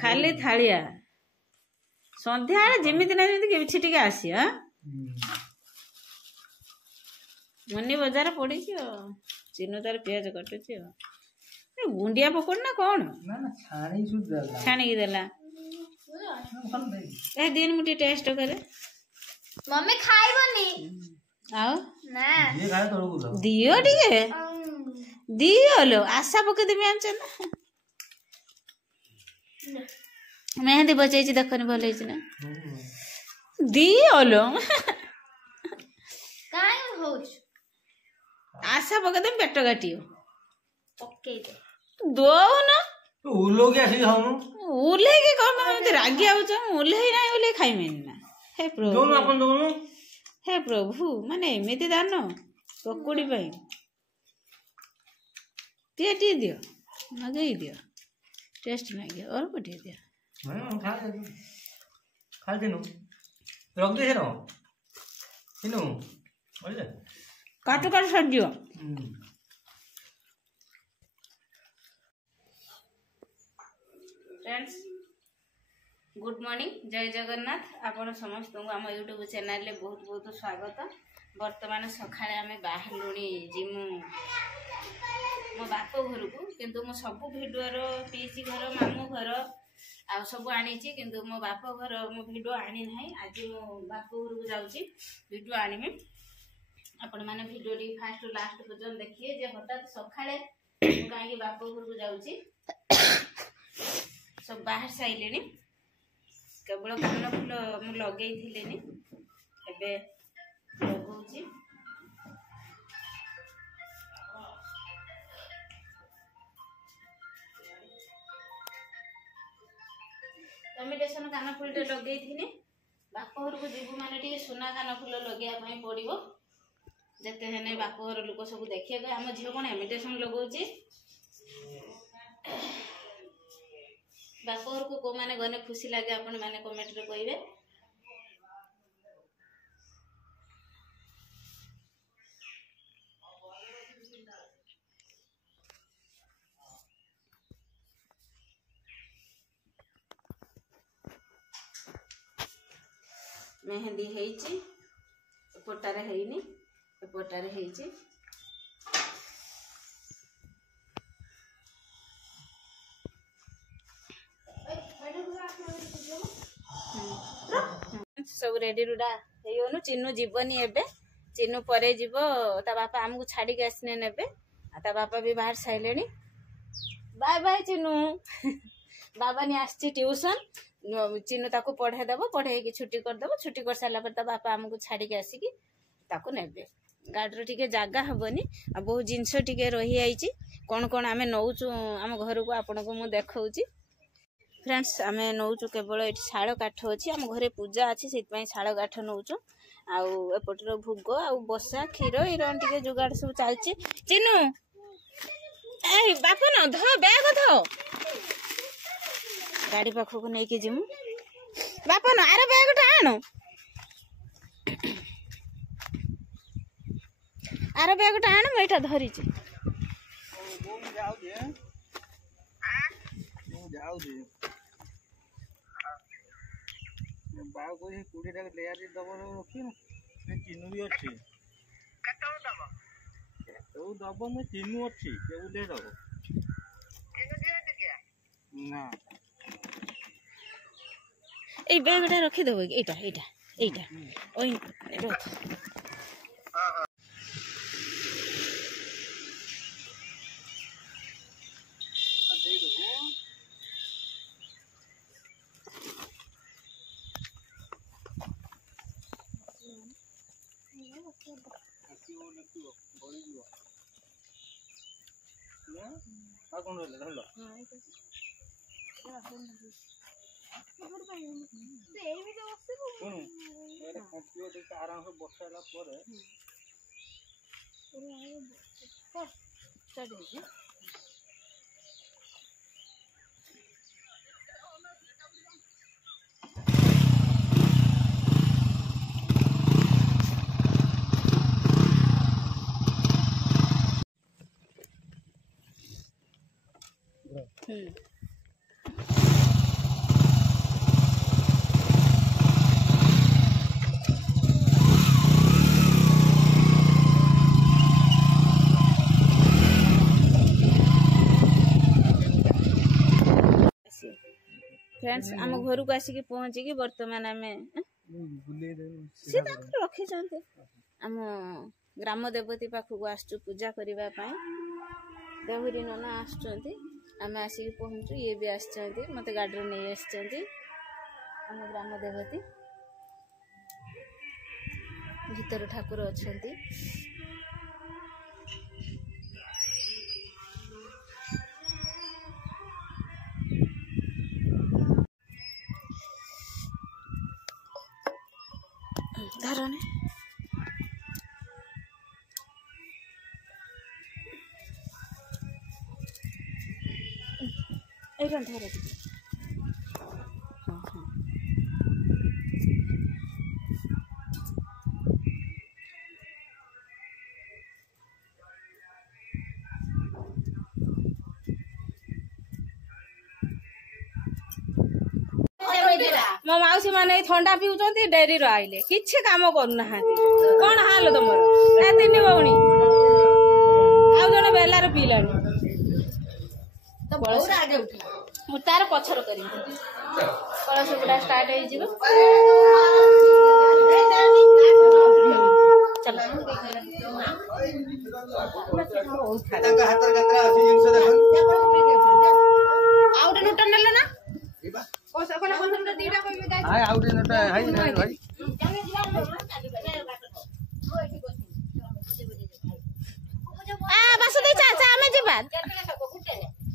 खाली थालिया संध्या जमीती ना जमी किसी टे आसी मनी बजार पड़ी चिन्नु तार पिज कटुची गुंडिया पकड़ ना कौन छाणिकी देला दिन मुठी टेस्ट करे मम्मी खाइबनी आओ ना दियो टिके दियो लो आशा पके देमी आंच ना मेहंदी बचै देखनी भल ना दियो लो काई होछ आशा पके देमी पेट काटियो पके दे दो ना उलो के आसी खाउनु उले के कोन मते रागी आउछ उले नाही उले खाइमेन ना हे प्रभु दोनो अपन दोनो हे प्रभु माने एमिति दान पकोड़ी पाई टी दियो मगई दियो टेस्ट नहीं और पटे दियो खा देनु रख दे हेरो सिनु बोले काटो काट सट दियो फ्रेंड्स गुड मॉर्निंग जय जगन्नाथ आपण समस्त को आम यूट्यूब चैनल ले बहुत बहुत स्वागत वर्तमान सकाळे आमे बाहरलुणी जिमु मो बाप घर को किंतु मो सब भिडियो रो पीसी घर मामू घर आ सब आनी किंतु मो बाप घर मो भिडियो आनी नाही आज मो बाप घर को जाउची भिडियो आनीमी आपण माने भिडियो टी फास्ट टू लास्ट पर्यंत देखिए जे हठात सकाळे काई बाप घर को जाउची सब बाहर साइलेनी केवल कान फूल मु लगे लगौची इमिटेशन कान फूल लगे बाप घर को जीव माने सुना कान फूल लगे पड़ो जिते हेने बाप घर लोक सब देखिए आम झील कौन इमिटेशन लगौची बाप घर को मैंने गने खुशी लगे आपण मैंने कमेंट रे कहिबे मेहंदी हेची पोटारे हेइनी पोटारे हेची सब रेडी रुडा हेनु चिन्नु जीवनी एबे चिन्नु परे जीव ता बापा हमको छाड़ी के आसने नेबे ता बापा भी बाहर साइलेनी बाय बाय चिन्नु बाबा ने आछि ट्यूशन चिन्नु ताको पढ़े देबो पढ़े की छुट्टी कर देबो छुट्टी कर साला पर ता बापा हमको छाड़ी के आसी की ताको नेबे गाड़ी रो टिके जागा हबनी आ बहुत जिंस टिके रही आइची कोन कोन आमे नौचू हम घर को आपन को मु देखाउची फ्रेंड्स आम नौचु केवल ये शाल काठ अच्छी आम घरे पूजा अच्छी से शाल काठ नौचु आउटर भोग आ बसा क्षीर इन टे जुगाड़ सब चलती चिन्नु ए बाप न ध बैग ध गाड़ी पाखक नहीं कि जीमु बाप न आर बैगटा आण आर बैगटा आण मुझा धरी बाव को कुड़ी टा लेयर दब रखी से चिन्नु भी अच्छी तो दब मैं चिन्नु अच्छी के दे दब ना ए बैगटा रखी दब एटा एटा एटा ओइ रख आराम से बसाला फ्रेंड्स आम घर को आसिक पहुँचिकी बर्तमान आम सी रखी आम ग्राम देवती पाखक आसचु पूजा करने देहुरी नना आम आसिक पहुँचु ये भी आसते मत गाड़ी नहीं आम ग्राम देवती भीतर ठाकुर अच्छा धारने धार मो मौसी मैंने ठंडा पिउचंती डेरी आइले किछि काम करना कौन हाल तुम तीन भौणी आउ जड़े बेलार पीलानी तार पछर कर कलश गुड़ा स्टार्ट हो ना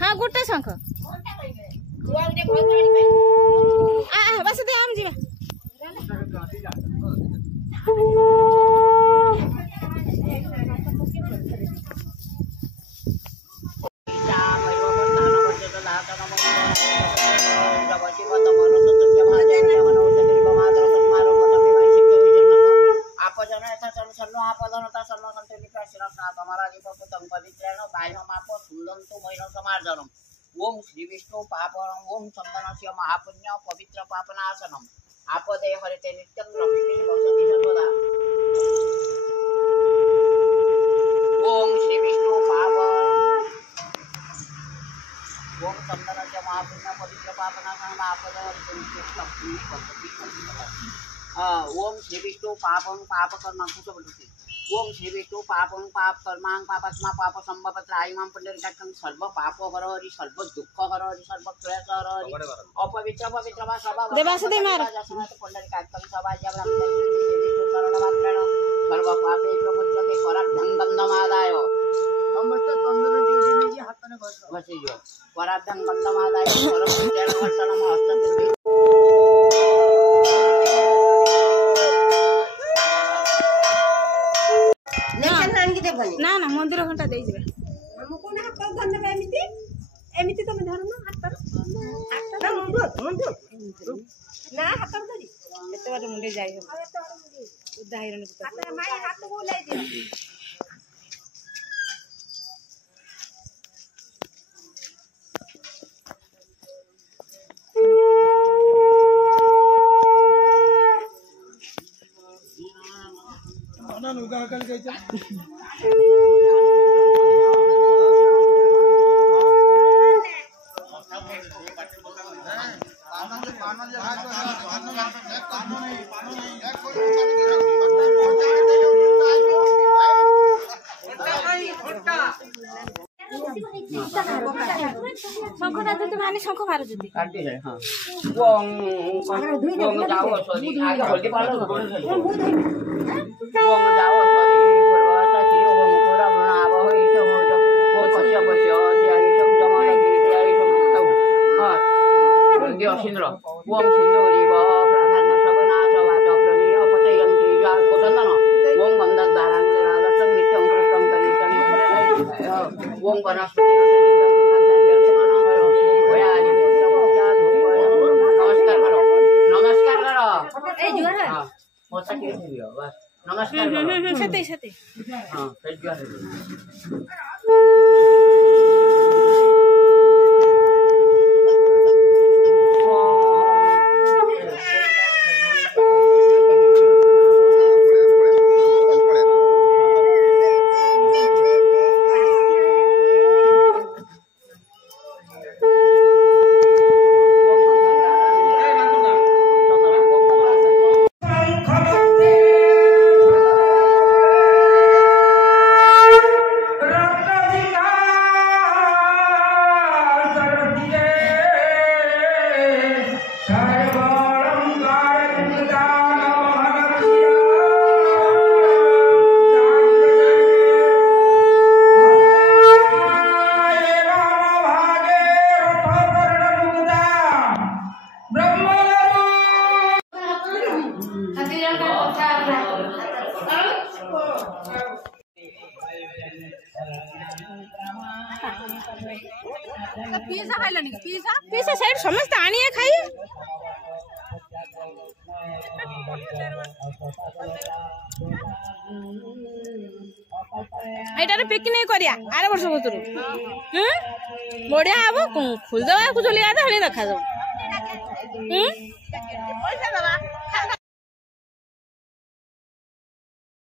हाँ गोटे शंख बस दे आम जीवा ओम श्री विष्णु पापणम ओम चंदन से महापुण्य पवित्र पापनाशनम आपदे हरिते नित्यं लक्ष्मी वसति सर्वदा ओम श्री विष्णु पापणम ओम चंदन से महापुण्य पवित्र पापनाशनम आपदे हरिते नित्यं लक्ष्मी वसति सर्वदा ओम श्री विष्णु पापं पाप कर्म कुछ ओम श्री विष्णु पापं पाप कर्मां पापस्मा पाप संभवत्रायमां पुंडरीकाक्षं सर्व पाप हर हरि सर्व दुख हर हरि सर्व क्लेश हर हरि अपवित्र पवित्र वा सभा देवासुदेव मार पुंडरीकाक्षं सभाज्य ब्रह्मदेव शरणमात्रेण सर्व पापे प्रमुच्यते कराभ्यं गन्धमादाय समस्त चंद्र देवी निजी हातने बसियो कराभ्यं गन्धमादाय सर्वज्ञान वर्षणम हस्तते ना ना मंदिर घंटा दे जिबे हमको ना हाथ धरने में एमिति तुम धरना हाथ ना मुंडो ना हाथ धरी एते बार मुंडे जाई हो उदाहरण हाथ माई हाथ को ले दे ना नुगा कल गई शंखना तो माने शंख मारो जदी काटी है हां वो जाओ सॉरी आगे हल्दी पालो वो जाओ सॉरी परवाता ती वो पूरा बना आबो होई तो वो पछिया पछिया तियारी सब जमा लगी तियारी सब सब हां रंगी असिंद्र वो सिंदूरी व प्राधान्य सबना सवात प्रमेय पतयंती जा कोदन वो गंधा दारांग रागसं नित्यं कृतं करी वो वनस्पति नमस्कार करो सते सते हां फिर क्या है ପିସା ସେଇଠି ସମସ୍ତେ ଆଣିଏ ଖାଇ ଏଇଟାରେ ପିକନିକ କରିବା ଆର ବର୍ଷ ଭିତରୁ ବଢିଆ ହବ ଖୋଲିଦବା ଖୁଚୁଲି ଗାଧା ହେଣି ଦେଖାଯାଉ ପଇସା ଦବା